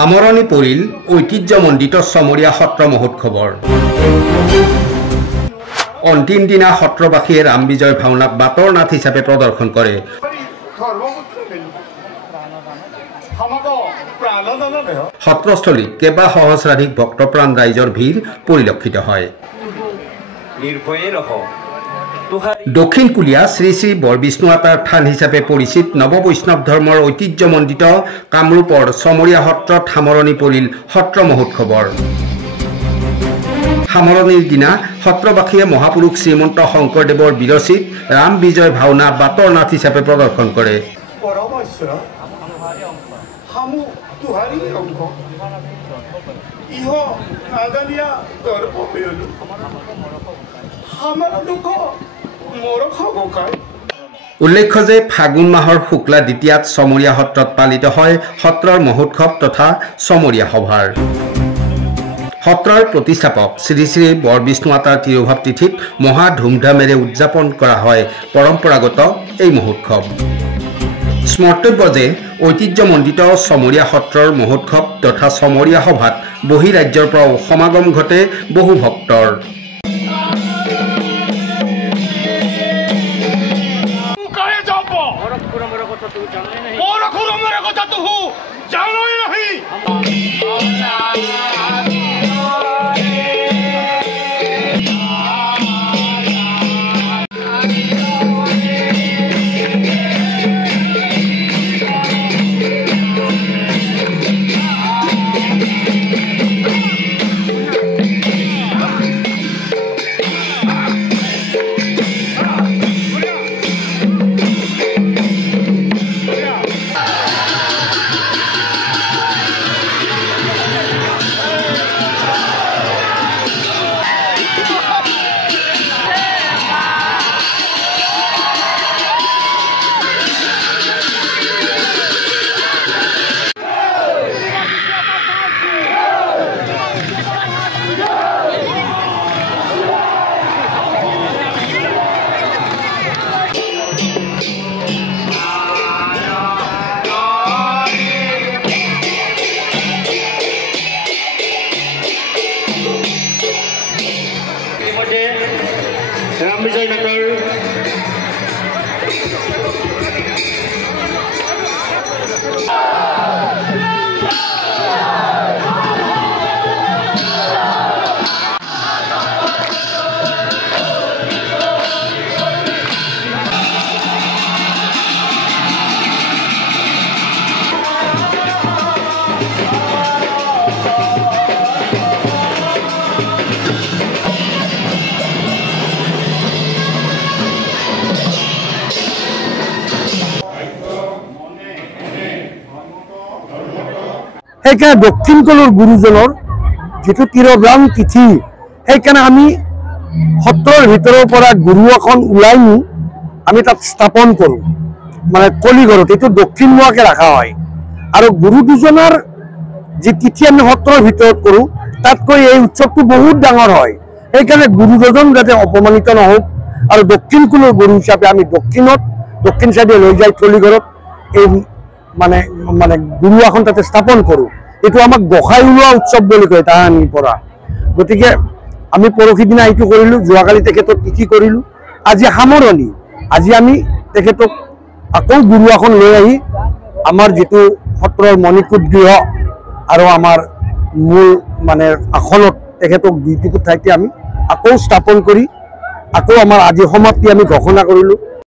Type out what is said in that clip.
সামৰণি পৰিল ঐতিহ্যমণ্ডিত চমৰীয়া সত্ৰ মহোৎসৱৰ। অন্তিম দিনা সত্ৰবাসীয়ে ৰাম বিজয় ভাওনাক বাটৰ নাট হিচাপে প্ৰদৰ্শন কৰে। সত্ৰস্থলীত কেইবা সহস্ৰাধিক ভক্তপ্ৰাণ ৰাইজৰ ভিৰ পৰিলক্ষিত হয়। দক্ষিণ কুলীয়া শ্ৰী শ্ৰী বৰবিষ্ণুৱাতাৰ থান হিচাপে পৰিচিত নৱবৈষ্ণৱ ধৰ্মৰ ঐতিহ্যমণ্ডিত কামৰূপৰ চমৰীয়া সত্ৰত সামৰণি পৰিল সত্ৰ মহোৎসৱৰ। সামৰণিৰ দিনা সত্ৰবাসীয়ে মহাপুৰুষ শ্ৰীমন্ত শংকৰদেৱৰ বিৰচিত ৰাম বিজয় ভাওনা বাটৰ নাট হিচাপে প্ৰদৰ্শন কৰে। উল্লেখ্য যে ফাগুন মাহৰ শুক্লা দ্বিতীয়াত চমৰীয়া সত্ৰত পালিত হয় সত্ৰৰ মহোৎসৱ তথা চমৰীয়া সভাৰ। সত্ৰৰ প্ৰতিষ্ঠাপক শ্ৰী শ্ৰী বৰবিষ্ণুৱাতাৰ তিৰোভাৱ তিথিত মহা ধুমধামেৰে উদযাপন কৰা হয় পৰম্পৰাগত এই মহোৎসৱ। স্মৰ্তব্য যে ঐতিহ্যমণ্ডিত চমৰীয়া সত্ৰৰ মহোৎসৱ তথা চমৰীয়া সভাত বহিৰাজ্যৰ পৰাও সমাগম ঘটে বহু ভক্তৰ। राम विजय नाटर সেইকাৰণে দক্ষিণ কলৰ গুৰুজনৰ যিটো তিৰোগ্ৰাম তিথি সেইকাৰণে আমি সত্ৰৰ ভিতৰৰ পৰা গুৰু এখন ওলাই নি আমি তাত স্থাপন কৰোঁ, মানে কলিঘৰত এইটো দক্ষিণ মুৱাকে ৰখা হয়। আৰু গুৰু দুজনৰ যি তিথি আমি সত্ৰৰ ভিতৰত কৰোঁ তাতকৈ এই উৎসৱটো বহুত ডাঙৰ হয়। সেইকাৰণে গুৰু দুজন যাতে অপমানিত নহওক আৰু দক্ষিণ কুলৰ গুৰু হিচাপে আমি দক্ষিণ চাইডে লৈ যাই কলিঘৰত এই মানে মানে গুৰু এখন তাতে স্থাপন কৰোঁ। এইটো আমাক গোসাই ওলোৱা উৎসৱ বুলি কয় তাহানিৰ পৰা। গতিকে আমি পৰহি দিনা এইটো কৰিলোঁ, যোৱাকালি তেখেতক তিথি কৰিলোঁ, আজি সামৰণি। আজি আমি তেখেতক আকৌ গুৰু এখন লৈ আহি আমাৰ যিটো সত্ৰৰ মণিকূট গৃহ আৰু আমাৰ মূল মানে আসনত তেখেতক দুইটুকুৰ ঠাইতে আমি আকৌ স্থাপন কৰি আকৌ আমাৰ আজি সমাপ্তি আমি ঘোষণা কৰিলোঁ।